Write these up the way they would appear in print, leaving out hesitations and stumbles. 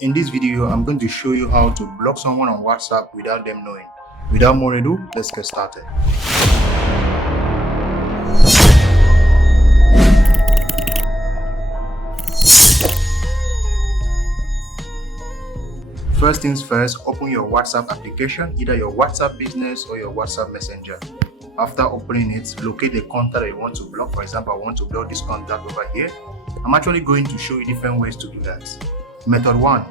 In this video, I'm going to show you how to block someone on WhatsApp without them knowing. Without more ado, let's get started. First things first, open your WhatsApp application, either your WhatsApp Business or your WhatsApp Messenger. After opening it, locate the contact that you want to block. For example, I want to block this contact over here. I'm actually going to show you different ways to do that. Method 1.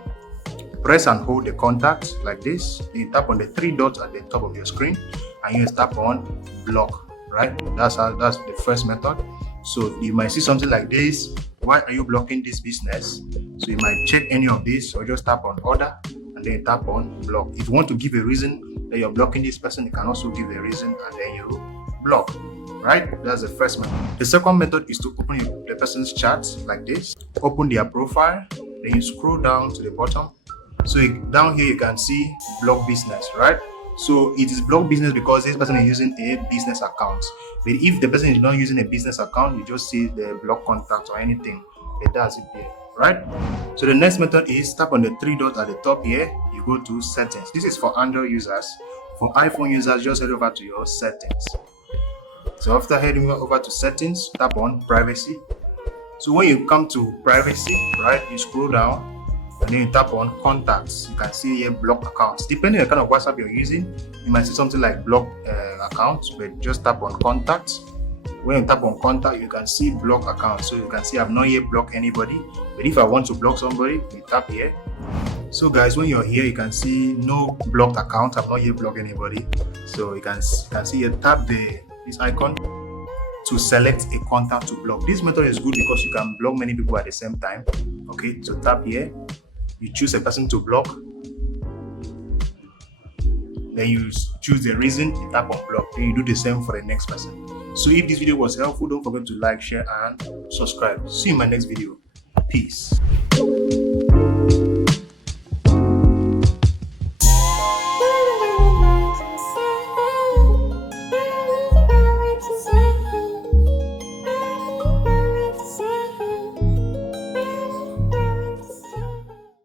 Press and hold the contact like this. You tap on the three dots at the top of your screen and you tap on block, right? That's the first method. So you might see something like this. Why are you blocking this business? So you might check any of this or just tap on order and then tap on block. If you want to give a reason that you're blocking this person, you can also give a reason and then you block, right? That's the first method. The second method is to open the person's chat like this. Open their profile, then you scroll down to the bottom. So down here you can see block business, right? So it is block business because this person is using a business account. But if the person is not using a business account, you just see the block contact or anything. It does it there, right? So the next method is tap on the three dots at the top here. You go to settings. This is for Android users. For iPhone users, just head over to your settings. So after heading over to settings, tap on privacy. So when you come to privacy, right, you scroll down and then you tap on contacts. You can see here block accounts. Depending on the kind of WhatsApp you're using, you might see something like block accounts, but just tap on contacts. When you tap on contact, you can see block accounts. So you can see I've not yet blocked anybody, but if I want to block somebody, you tap here. So guys, when you're here, you can see no blocked account. I've not yet blocked anybody. So you can see here, tap this icon to select a contact to block. This method is good because you can block many people at the same time. Okay, so tap here. You choose a person to block, then you choose the reason, you tap on block, then you do the same for the next person. So if this video was helpful, don't forget to like, share and subscribe. See you in my next video. Peace.